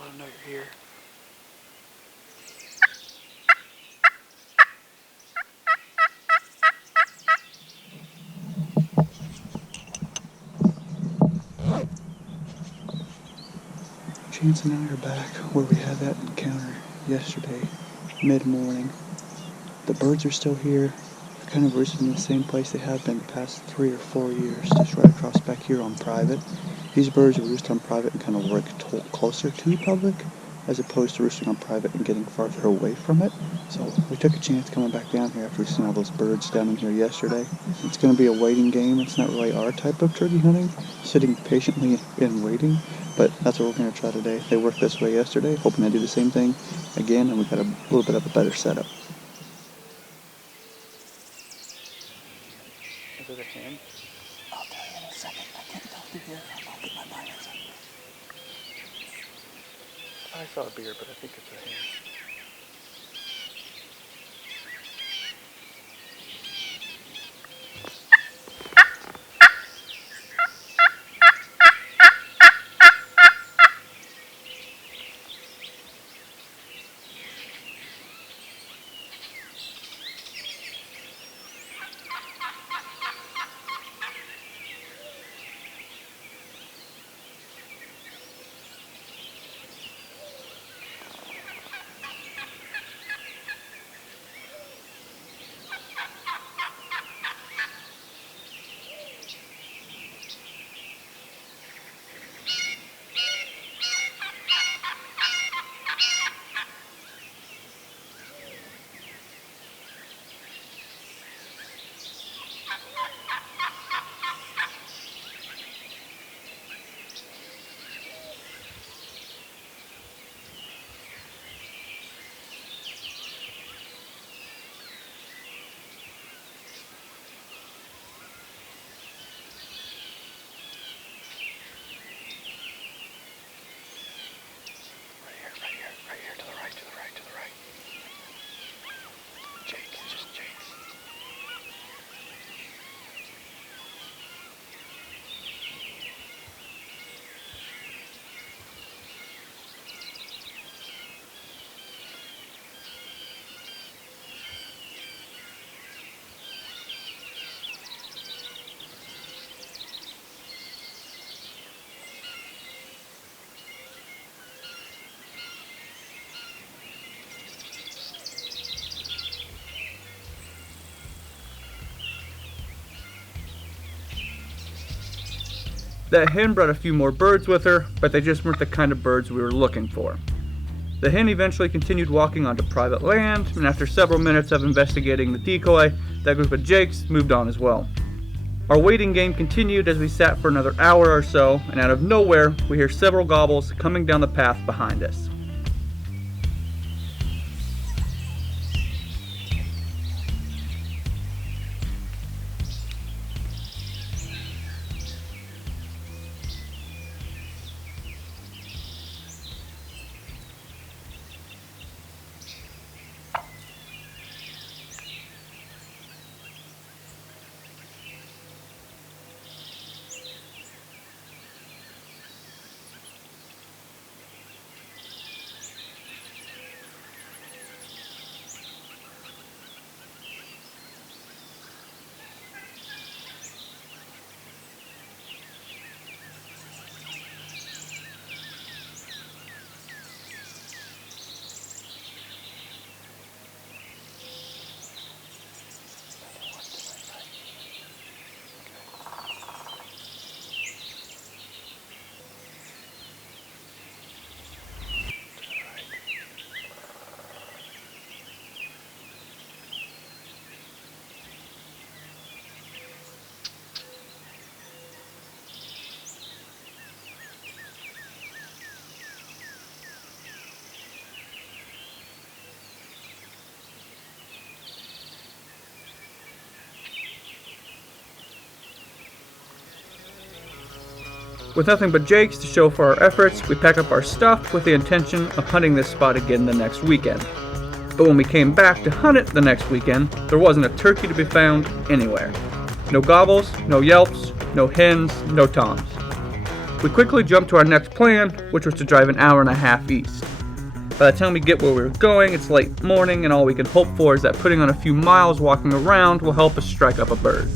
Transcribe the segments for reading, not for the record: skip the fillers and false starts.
let them know you're here. Chance and I are back where we had that encounter yesterday, mid-morning. The birds are still here. They're kind of roosting in the same place they have been the past 3 or 4 years, just right across back here on private. These birds are roost on private and kind of work closer to public, as opposed to roosting on private and getting farther away from it. So we took a chance coming back down here after we seen all those birds down in here yesterday. It's going to be a waiting game. It's not really our type of turkey hunting, sitting patiently and waiting, but that's what we're going to try today. They worked this way yesterday, hoping to do the same thing again, and we got a little bit of a better setup. Is it a hen? I'll tell you in a second. I can't tell through here. I'll get my bias. I saw a beard, but I think it's a hen. That hen brought a few more birds with her, but they just weren't the kind of birds we were looking for. The hen eventually continued walking onto private land, and after several minutes of investigating the decoy, that group of jakes moved on as well. Our waiting game continued as we sat for another hour or so, and out of nowhere, we hear several gobbles coming down the path behind us. With nothing but jakes to show for our efforts, we pack up our stuff with the intention of hunting this spot again the next weekend. But when we came back to hunt it the next weekend, there wasn't a turkey to be found anywhere. No gobbles, no yelps, no hens, no toms. We quickly jumped to our next plan, which was to drive an hour and a half east. By the time we get where we were going, it's late morning, and all we can hope for is that putting on a few miles walking around will help us strike up a bird.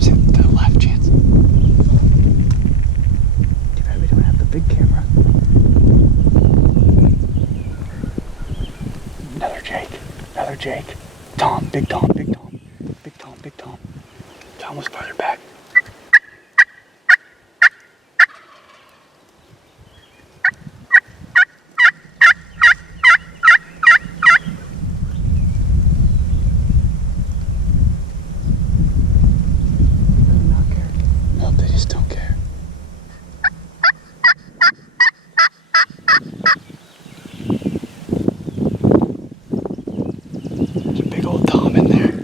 To the left, Chance. Too bad we don't have the big camera. Another Jake. Tom, big Tom. Tom was farther back. No, they just don't care. There's a big old Tom in there.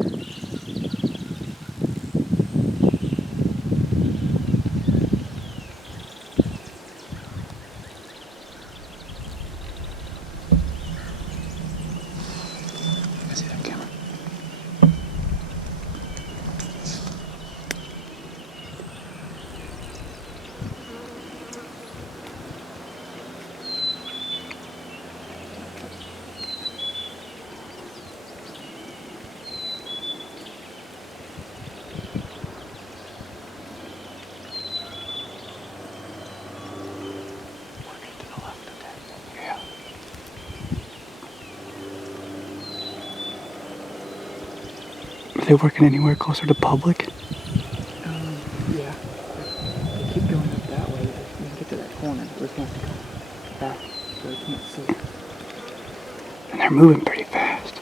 I see that camera. Working to the left of that. Yeah. Are they working anywhere closer to public? Yeah. They keep going up that way. We can get to that corner. We're going to have to go back so they can't see. And they're moving pretty fast.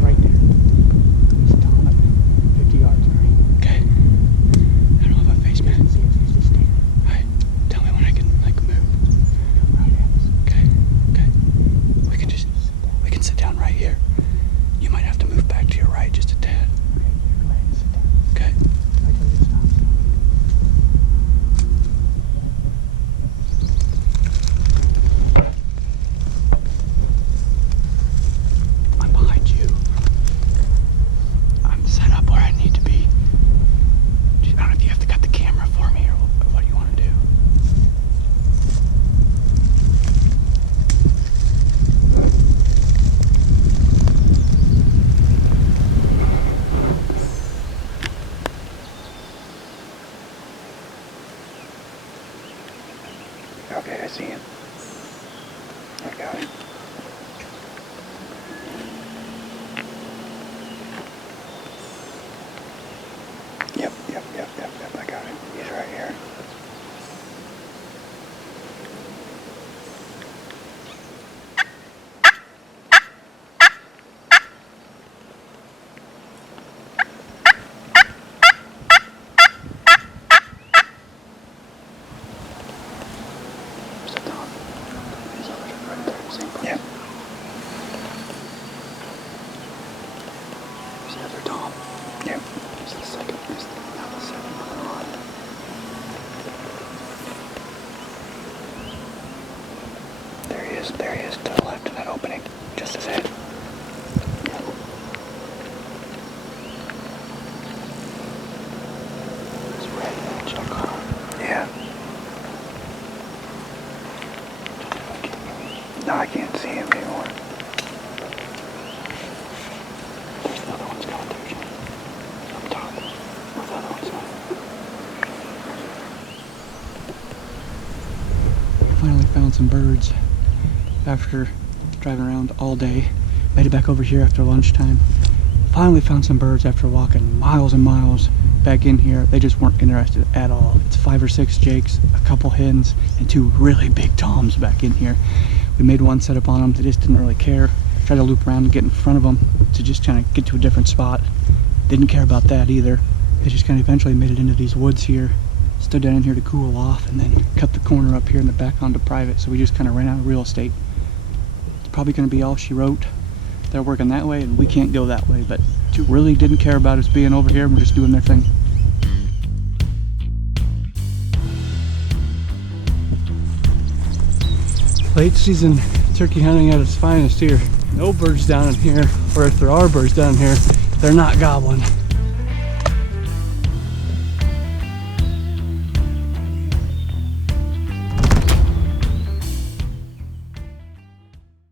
Right there. He's telling up 50 yards, alright? Okay. I don't have a face mask. See if he's just standing. Alright. Tell me when I can, move. Okay. We can sit down right here. You might have to move back to your right just a tad. Okay, go ahead and sit down. Okay. Wait till it stops. I'm behind you. I'm set up where I need to be. I don't know if you have to cut the camera for me or what do you want to do? Okay, I see him. I got him. Yep, I got him. He's right here. There's a dog. He's over there, right there. Same place. Yep. There's the other Tom. Yep. He's the second. He's not the second one on. There he is to the left of that opening. Just his head. Yep. It's red and check car. Yeah. No, I can't see him anymore. There's the other one's going there, Jim. Up top. Where the other one's going. We finally found some birds after driving around all day. Made it back over here after lunchtime. Finally found some birds after walking miles and miles back in here. They just weren't interested at all. It's 5 or 6 jakes, a couple hens, and 2 really big toms back in here. We made one setup on them. They just didn't really care. Tried to loop around and get in front of them to just kind of get to a different spot. Didn't care about that either. They just kind of eventually made it into these woods here, stood down in here to cool off, and then cut the corner up here in the back onto private, so we just kind of ran out of real estate. It's probably going to be all she wrote. They're working that way and we can't go that way, but two really didn't care about us being over here and we're just doing their thing. Late season turkey hunting at its finest here. No birds down in here, or if there are birds down here, they're not gobbling.